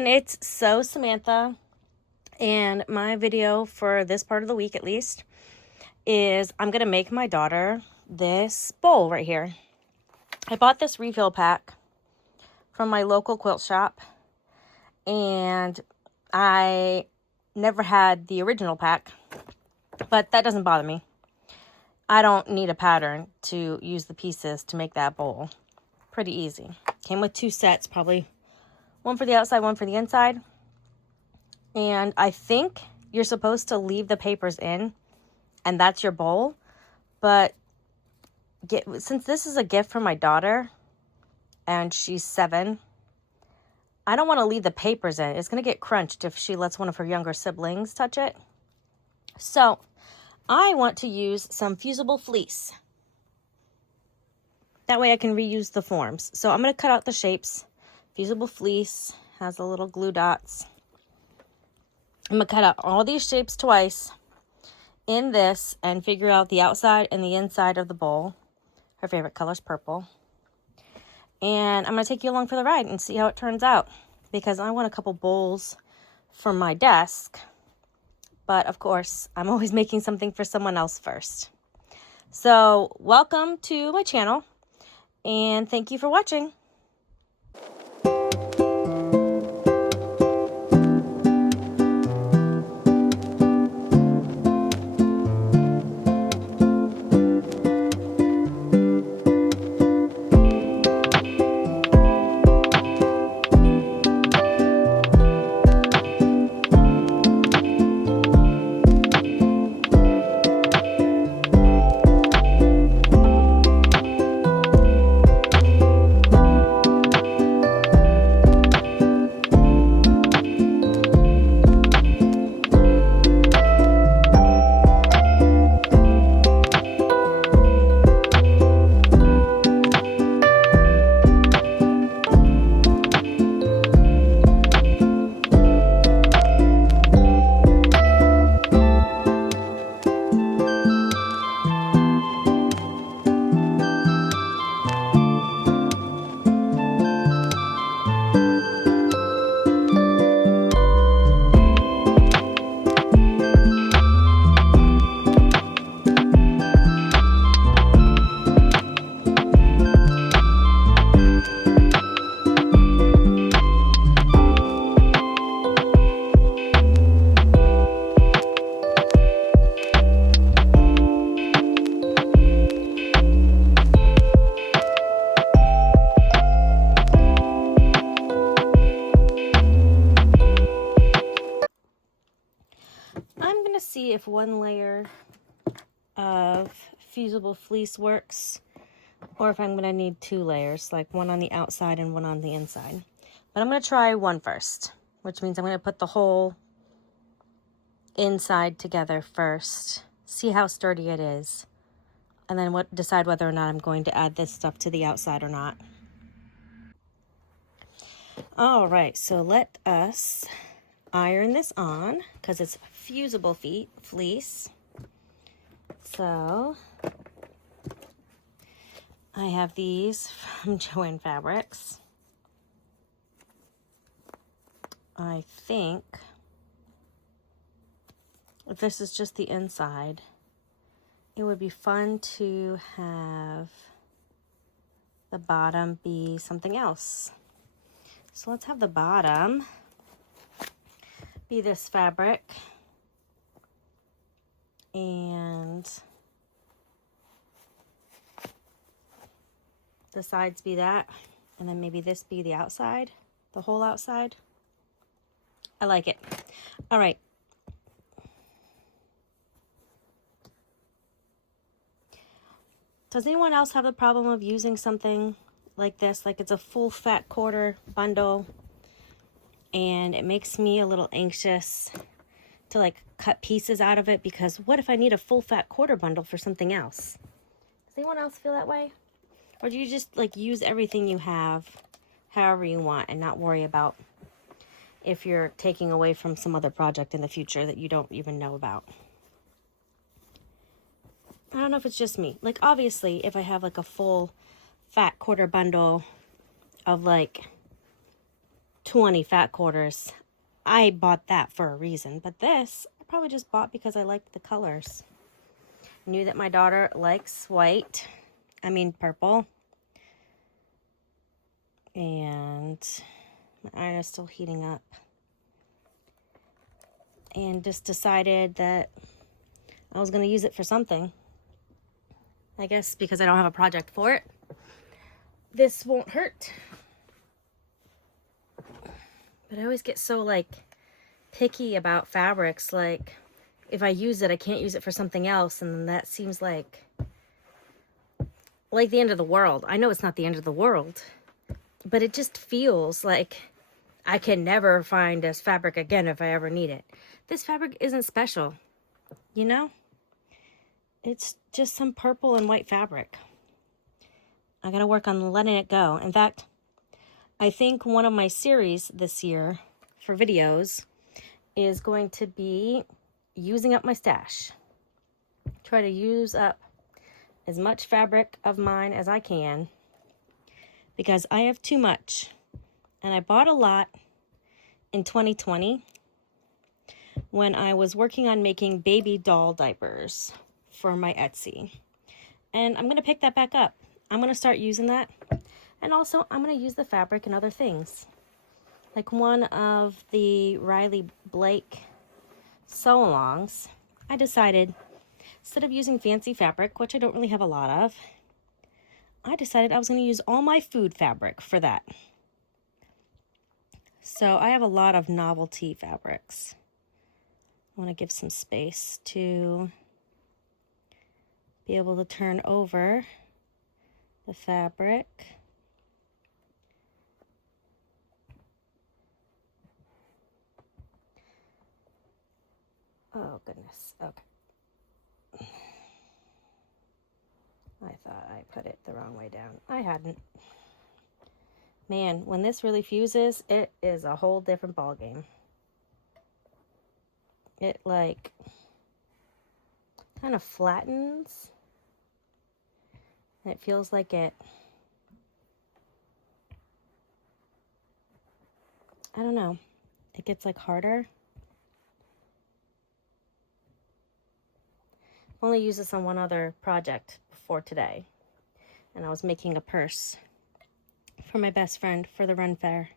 everyone, it's Samantha, and my video for this part of the week at least is I'm going to make my daughter this bowl right here. I bought this refill pack from my local quilt shop, and I never had the original pack, but that doesn't bother me. I don't need a pattern to use the pieces to make that bowl. Pretty easy. Came with 2 sets, probably one for the outside, one for the inside. And I think you're supposed to leave the papers in, and that's your bowl. But since this is a gift from my daughter, and she's 7, I don't want to leave the papers in. It's going to get crunched if she lets one of her younger siblings touch it. So I want to use some fusible fleece. That way I can reuse the forms. So I'm going to cut out the shapes. Fusible fleece has the little glue dots. I'm going to cut out all these shapes twice in this and figure out the outside and the inside of the bowl. Her favorite color is purple. And I'm going to take you along for the ride and see how it turns out, because I want a couple bowls for my desk. But of course, I'm always making something for someone else first. So welcome to my channel, and thank you for watching. I'm going to see if one layer of fusible fleece works, or if I'm going to need 2 layers, like one on the outside and one on the inside. But I'm going to try one first, which means I'm going to put the whole inside together first, see how sturdy it is, and then decide whether or not I'm going to add this stuff to the outside or not. All right, so let us iron this on, because it's fusible fleece. So I have these from Joanne Fabrics. I think if this is just the inside, it would be fun to have the bottom be something else. So let's have the bottom be this fabric, and the sides be that, and then maybe this be the outside, the whole outside. I like it. All right. Does anyone else have the problem of using something like this, like it's a full fat quarter bundle, and it makes me a little anxious to like cut pieces out of it, because what if I need a full fat quarter bundle for something else? Does anyone else feel that way? Or do you just like use everything you have however you want and not worry about if you're taking away from some other project in the future that you don't even know about? I don't know if it's just me. Like, obviously, if I have like a full fat quarter bundle of like 20 fat quarters. I bought that for a reason, but this I probably just bought because I liked the colors. I knew that my daughter likes purple. And my iron is still heating up. And just decided that I was going to use it for something. I guess because I don't have a project for it, this won't hurt. But I always get so picky about fabrics. Like if I use it, I can't use it for something else, and that seems like the end of the world. I know it's not the end of the world, but it just feels like I can never find this fabric again if I ever need it. This fabric isn't special, you know? It's just some purple and white fabric. I gotta work on letting it go. In fact, I think one of my series this year for videos is going to be using up my stash. Try to use up as much fabric of mine as I can because I have too much. And I bought a lot in 2020 when I was working on making baby doll diapers for my Etsy. And I'm going to pick that back up. I'm going to start using that. And also, I'm going to use the fabric in other things. Like one of the Riley Blake sew-alongs, I decided, instead of using fancy fabric, which I don't really have a lot of, I decided I was going to use all my food fabric for that. So I have a lot of novelty fabrics. I want to give some space to be able to turn over the fabric. Oh, goodness. Okay. I thought I put it the wrong way down. I hadn't. Man, when this really fuses, it is a whole different ballgame. It, kind of flattens. And it feels like it... I don't know. It gets, harder. I've only used this on one other project before today. And I was making a purse for my best friend for the Ren Fair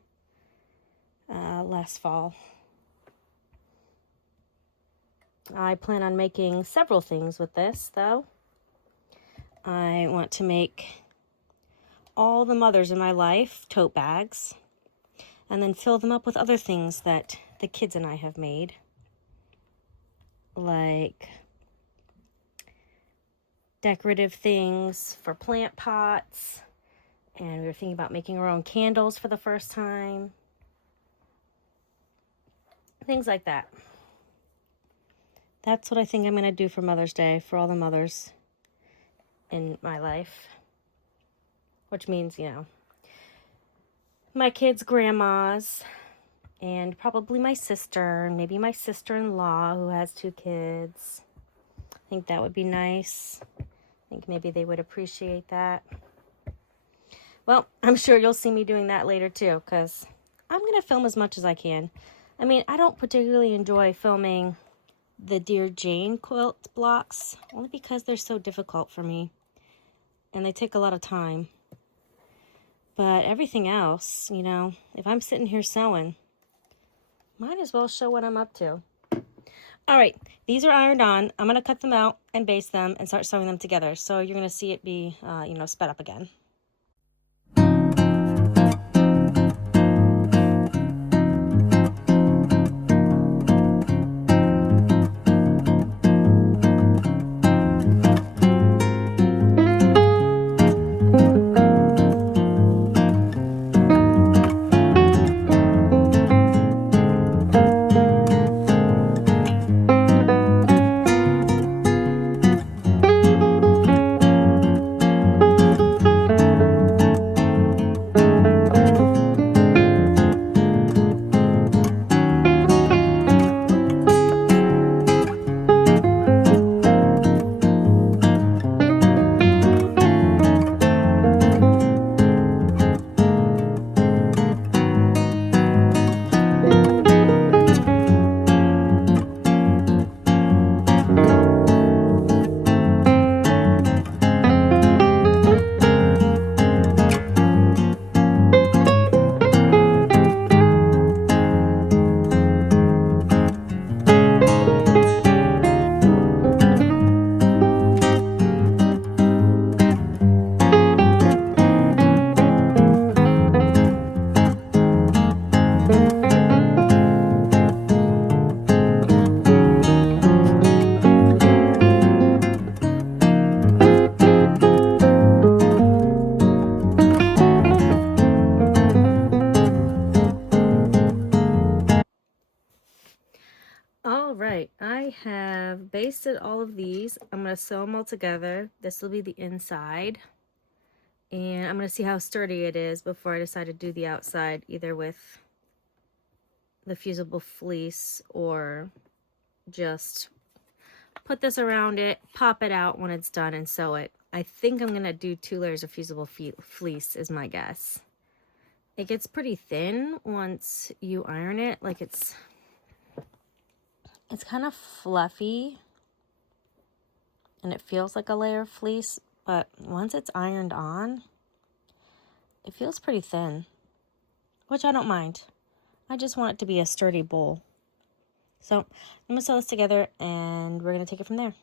last fall. I plan on making several things with this, though. I want to make all the mothers in my life tote bags and then fill them up with other things that the kids and I have made. Like decorative things for plant pots. And we were thinking about making our own candles for the first time. Things like that. That's what I think I'm going to do for Mother's Day for all the mothers in my life. Which means, my kids' grandmas and probably my sister and maybe my sister-in-law who has 2 kids. I think that would be nice. I think maybe they would appreciate that. Well, I'm sure you'll see me doing that later too, because I'm going to film as much as I can. I mean, I don't particularly enjoy filming the Dear Jane quilt blocks, only because they're so difficult for me, and they take a lot of time. But everything else, if I'm sitting here sewing, might as well show what I'm up to. All right, these are ironed on. I'm going to cut them out and baste them and start sewing them together. So you're going to see it be, sped up again. All right, I have basted all of these. I'm going to sew them all together. This will be the inside. And I'm going to see how sturdy it is before I decide to do the outside, either with the fusible fleece or just put this around it, pop it out when it's done, and sew it. I think I'm going to do 2 layers of fusible fleece is my guess. It gets pretty thin once you iron it. Like it's kind of fluffy and it feels like a layer of fleece, but once it's ironed on, it feels pretty thin, which I don't mind. I just want it to be a sturdy bowl. So I'm going to sew this together and we're going to take it from there.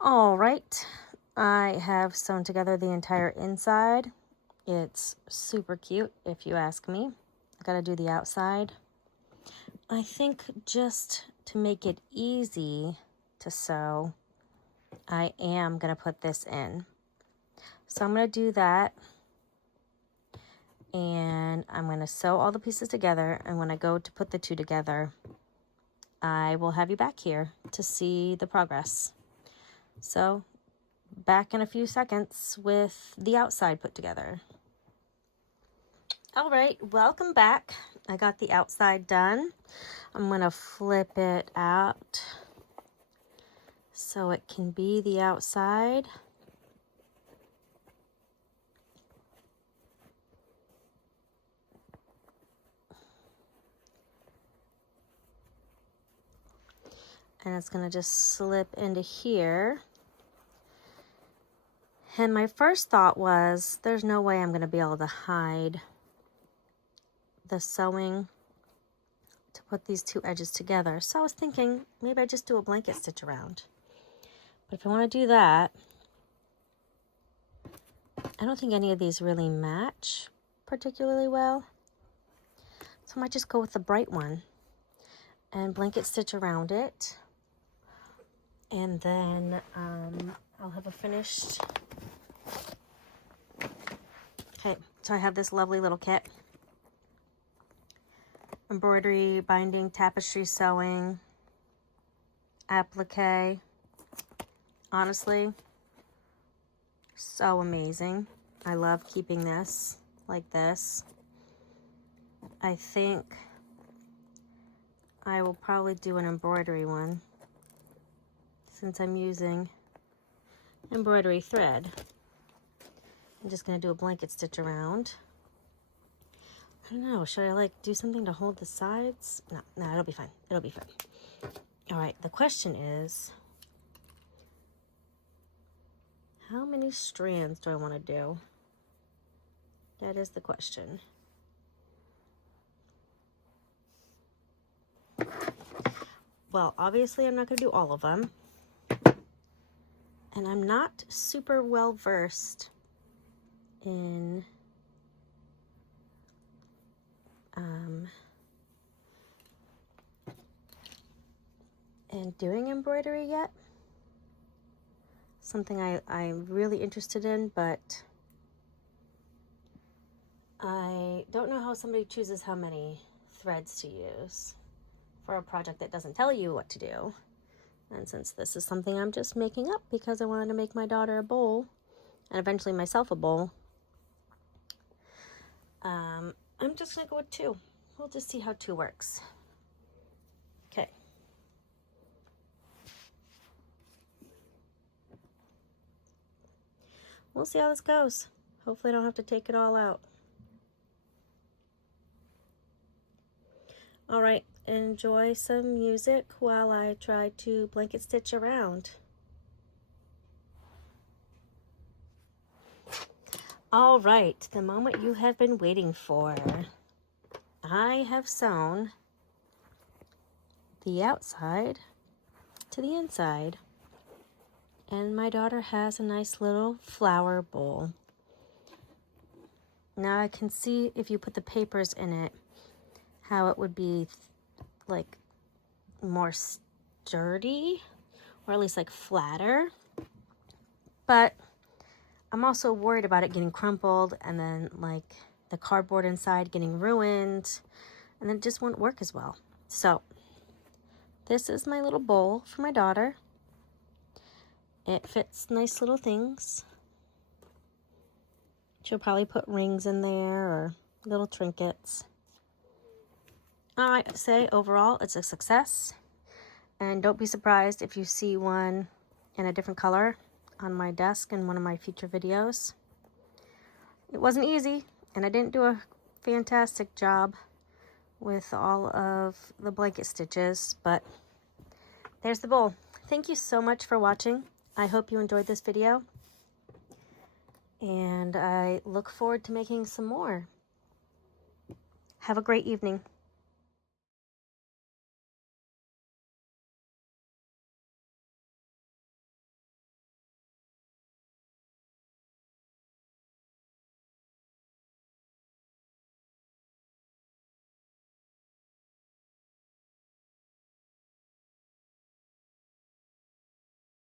All right, I have sewn together the entire inside. It's super cute, if you ask me. I gotta do the outside. I think just to make it easy to sew, I am gonna put this in. So I'm gonna do that, and I'm gonna sew all the pieces together, and when I go to put the two together, I will have you back here to see the progress. So back in a few seconds with the outside put together. All right, welcome back. I got the outside done. I'm gonna flip it out so it can be the outside. And it's gonna just slip into here. And my first thought was, there's no way I'm gonna be able to hide the sewing to put these two edges together. So I was thinking maybe I just do a blanket stitch around. But if I want to do that, I don't think any of these really match particularly well. So I might just go with the bright one and blanket stitch around it. And then I'll have a finished. Okay, so I have this lovely little kit. Embroidery, binding, tapestry sewing, applique. Honestly, so amazing. I love keeping this like this. I think I will probably do an embroidery one since I'm using embroidery thread. I'm just going to do a blanket stitch around. I don't know, should I like do something to hold the sides? No, it'll be fine. It'll be fine. All right, the question is, how many strands do I want to do? That is the question. Well, obviously I'm not going to do all of them. And I'm not super well versed in doing embroidery yet. Something I'm really interested in, but I don't know how somebody chooses how many threads to use for a project that doesn't tell you what to do. And since this is something I'm just making up because I wanted to make my daughter a bowl and eventually myself a bowl, I'm just gonna go with 2. We'll just see how 2 works. Okay. We'll see how this goes. Hopefully I don't have to take it all out. All right, enjoy some music while I try to blanket stitch around. All right, the moment you have been waiting for. I have sewn the outside to the inside, and my daughter has a nice little flower bowl. Now I can see if you put the papers in it, how it would be like more sturdy, or at least like flatter. But I'm also worried about it getting crumpled and then like the cardboard inside getting ruined, and then it just won't work as well. So this is my little bowl for my daughter. It fits nice little things. She'll probably put rings in there or little trinkets. I say overall it's a success, and don't be surprised if you see one in a different color on my desk in one of my future videos. It wasn't easy, and I didn't do a fantastic job with all of the blanket stitches, but there's the bowl. Thank you so much for watching. I hope you enjoyed this video, and I look forward to making some more. Have a great evening.